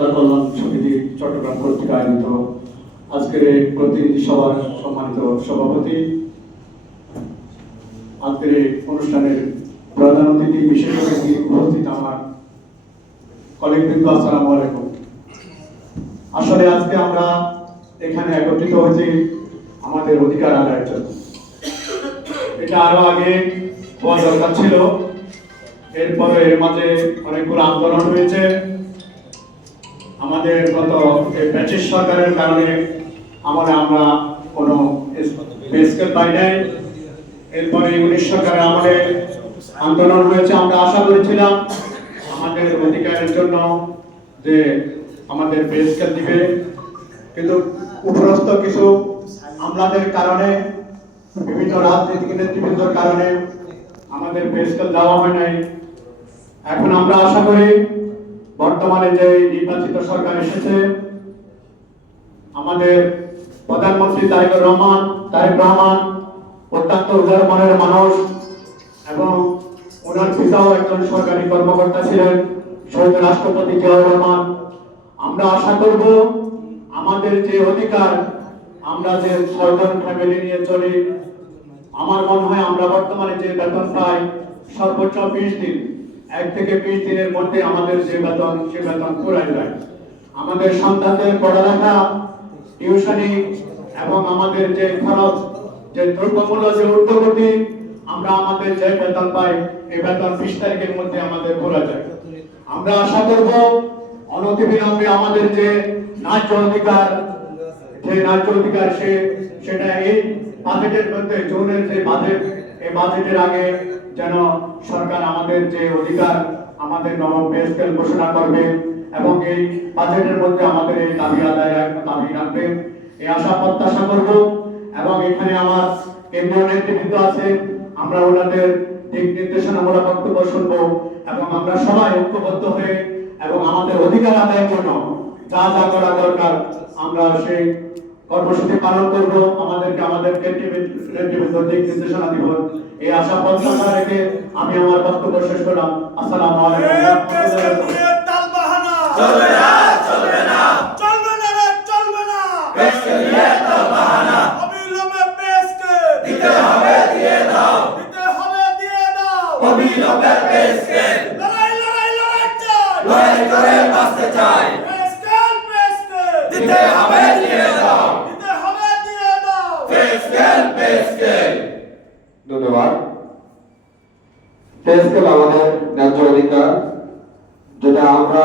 কল্যাণ সমিতি চট্টগ্রাম কর্তৃক আয়োজিত আজকের এই প্রতিনিধি সভার সম্মানিত সভাপতি, আজকের এই অনুষ্ঠানের প্রধান অতিথি, বিশেষ অতিথি উপস্থিত আমার কলিগবৃন্দ, আসসালামু আলাইকুম। আসলে আজকে আমরা এখানে একত্রিত হয়েছি আমাদের অধিকার আদায়ের জন্য। এটা আরো আগে হওয়া দরকার ছিল, এরপরে এর মাঝে অনেকগুলো আন্দোলন হয়েছে। আমাদের গত ব্রিটিশ সরকারের কারণে আমরা কোনো স্কেল পাই নাই। এরপরে 19 সরকারের আমলে আন্দোলন হয়েছে। আমরা আশা করেছিলাম আমাদের অধিকারের জন্য যে আমাদের স্কেল দিবে, কিন্তু উপরস্থ কিছু আমলাদের কারণে, বিভিন্ন রাজনৈতিক নেতৃবৃন্দর কারণে আমাদের স্কেল দেওয়া হয় নাই। এখন আমরা আশা করি বর্তমানে যে নির্বাচিত সরকার এসেছে, আমাদের প্রধানমন্ত্রী তারেক রহমান অত্যন্ত উদার মনের মানুষ এবং ওনার পিতাও একজন সরকারি কর্মকর্তা ছিলেন, শহীদ রাষ্ট্রপতি জিয়াউর রহমান। আমরা আশা করব আমাদের যে অধিকার, আমরা যে 6 জন ফ্যামিলি নিয়ে চলি, আমার মনে হয় আমরা বর্তমানে যে বেতন পাই সর্বোচ্চ 20 দিন, 1 থেকে 20 দিনের মধ্যে আমাদের যে বেতন, সে বেতন পুরাই যায়। আমাদের সন্তানদের পড়ালেখা, টিউশনি এবং আমাদের যে খরচ, যে দ্রব্যমূল্য যে ঊর্ধ্বগতি, আমরা আমাদের যে বেতন পাই এই বেতন 20 তারিখের মধ্যে আমাদের পুরা যায়। আমরা আশা করব অনতিবিলম্বে আমাদের যে ন্যায্য অধিকার, সেটা এই বাজেটের মধ্যে, জুনের যে বাজেট, এই বাজেটের আগে যেন সরকার আমাদের যে অধিকার, আমাদের নবম পে স্কেল ঘোষণা করবে এবং এই বাজেটের মধ্যে আমাদের এই দাবি রাখবে, এই আশা প্রত্যাশা করব। এবং এখানে আমার কেন্দ্রীয় নেতৃবৃন্দ আছে, আমরা ওনাদের দিক নির্দেশনামূলক বক্তব্য শুনবো এবং আমরা সবাই ঐক্যবদ্ধ হয়ে এবং আমাদের অধিকার আদায়ের জন্য যা যা করা দরকার আমরা সেই কর্মসূচি পালন করব। আমাদের নেতৃবৃন্দ দিক নির্দেশনা দিব, এই আশা প্রত্যাশা রেখে আমি আমার বক্তব্য শেষ করলাম। আসসালামু আলাইকুম। চলবে না, চলবে না, চলবে না, চলবে না, অবিলম্বে পেস্কে দিতে হবে, দিয়ে দাও, দিতে হবে, দিয়ে দাও, অবিলম্বে পেস্কে লড়াই লড়াই লড়াই চাই, লড়াই করে বাঁচতে চাই, পেস্কে দিতে হবে, দিয়ে দাও, দিতে হবে, দিয়ে দাও, পেস্কে। ধন্যবাদ। পে স্কেল আমাদের ন্যায্য অধিকার, যেটা আমরা